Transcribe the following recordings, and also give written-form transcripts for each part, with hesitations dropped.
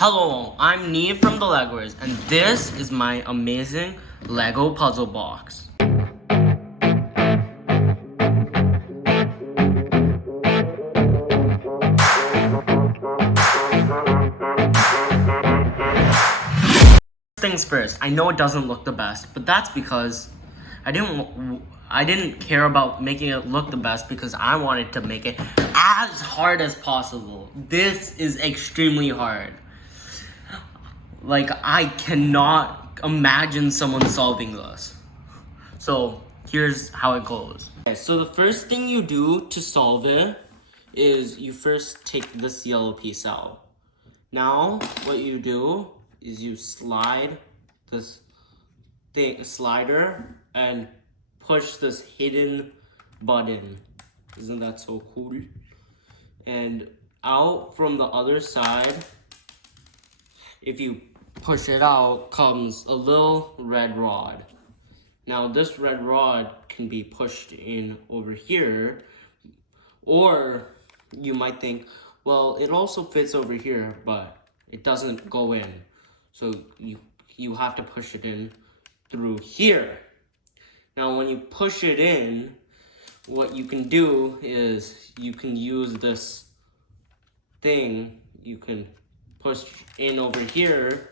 Hello, I'm Neev from the Legos, and this is my amazing Lego puzzle box. Things first, I know it doesn't look the best, but that's because I didn't care about making it look the best because I wanted to make it as hard as possible. This is extremely hard. Like, I cannot imagine someone solving this. So, here's how it goes. Okay, so the first thing you do to solve it is you first take this yellow piece out. Now, what you do is you slide this slider and push this hidden button. Isn't that so cool? And out from the other side, if you push it out, comes a little red rod. Now this red rod can be pushed in over here, or you might think, well, it also fits over here, but it doesn't go in. So you have to push it in through here. Now when you push it in, what you can do is you can use this thing, you can push in over here,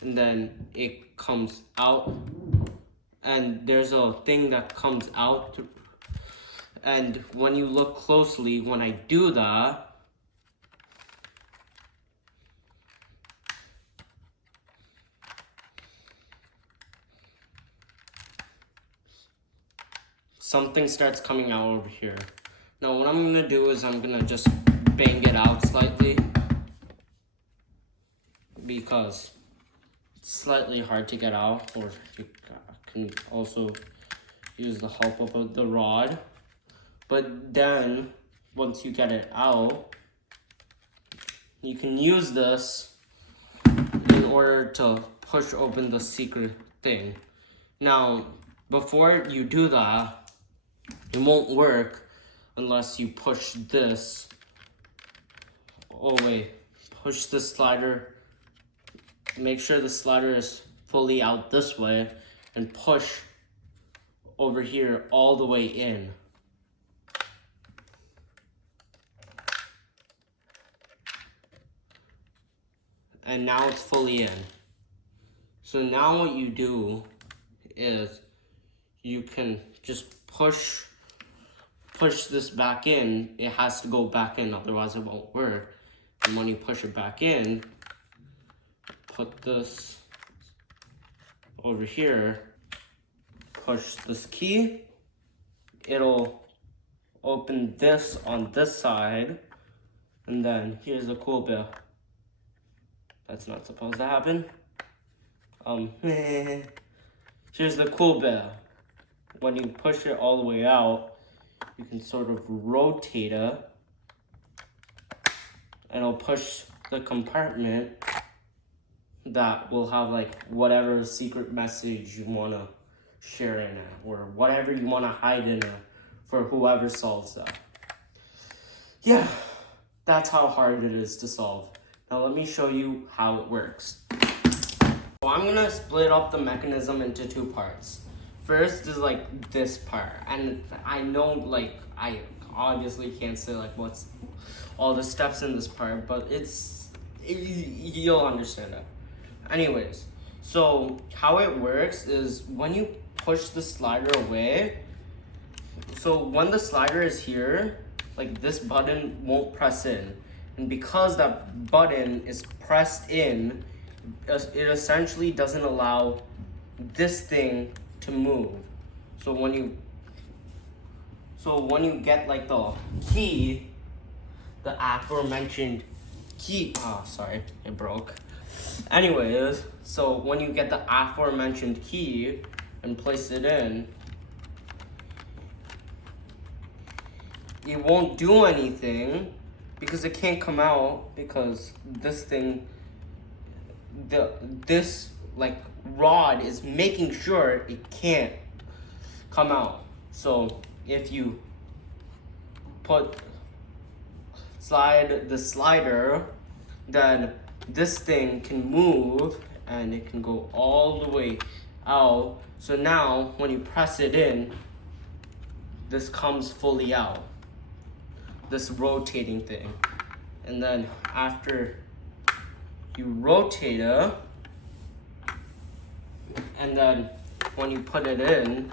and then it comes out, and there's a thing that comes out, and when you look closely, when I do that, something starts coming out over here. Now what I'm gonna do is I'm gonna just bang it out slightly because it's slightly hard to get out, or you can also use the help of the rod. But then once you get it out, you can use this in order to push open the secret thing. Now, before you do that, it won't work unless you push this. Oh wait, push the slider. Make sure the slider is fully out this way and push over here all the way in. And now it's fully in. So now what you do is you can just push this back in. It has to go back in, otherwise it won't work. And when you push it back in, put this over here, push this key, it'll open this on this side, and then here's the cool bit. That's not supposed to happen. Here's the cool bit. When you push it all the way out, you can sort of rotate it, and it'll push the compartment that will have like whatever secret message you want to share in it, or whatever you want to hide in it for whoever solves that. Yeah, that's how hard it is to solve. Now let me show you how it works. So I'm gonna split up the mechanism into two parts. First is like this part, and I know like I obviously can't say like what's all the steps in this part, but you'll understand it. Anyways, so how it works is when you push the slider away, so when the slider is here, like this button won't press in. And because that button is pressed in, it essentially doesn't allow this thing to move. So when you get like the key, the aforementioned key, sorry, it broke. Anyways, so when you get the aforementioned key and place it in, it won't do anything because it can't come out, because this thing, this like rod is making sure it can't come out. So if you slide the slider, then this thing can move and it can go all the way out. So now when you press it in, this comes fully out, this rotating thing. And then after you rotate it, and then when you put it in,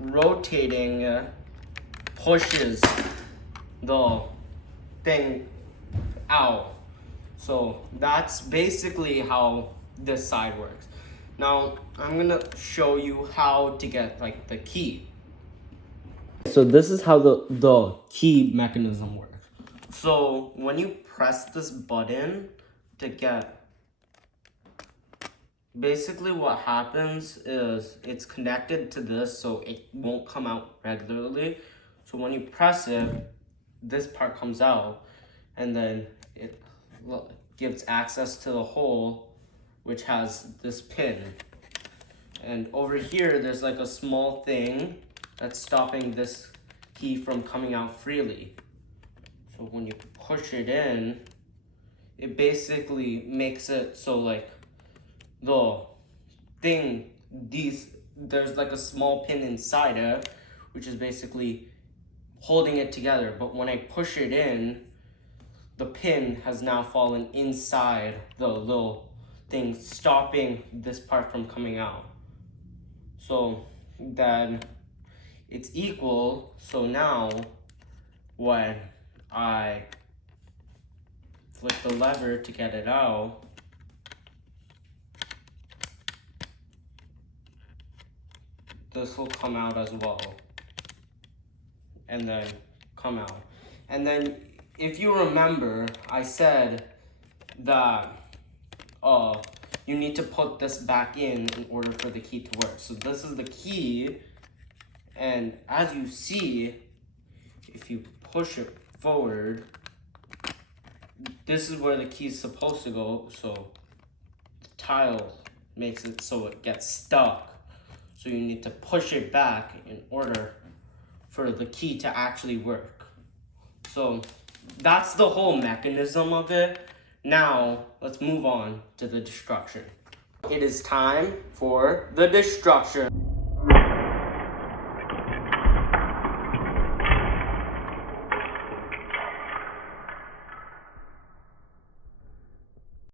rotating pushes the thing out. So that's basically how this side works. Now I'm gonna show you how to get like the key. So this is how the key mechanism works. So when you press this button to get, basically what happens is it's connected to this, so it won't come out regularly. So when you press it, this part comes out, and then it gives access to the hole, which has this pin. And over here, there's like a small thing that's stopping this key from coming out freely. So when you push it in, it basically makes it so like the thing, there's like a small pin inside it, which is basically holding it together. But when I push it in, the pin has now fallen inside the little thing, stopping this part from coming out. So then it's equal. So now when I flick the lever to get it out, this will come out as well, and then come out. And then if you remember, I said that you need to put this back in order for the key to work. So this is the key, and as you see, if you push it forward, this is where the key is supposed to go. So the tile makes it so it gets stuck. So you need to push it back in order for the key to actually work. So that's the whole mechanism of it. Now let's move on to the destruction. It is time for the destruction.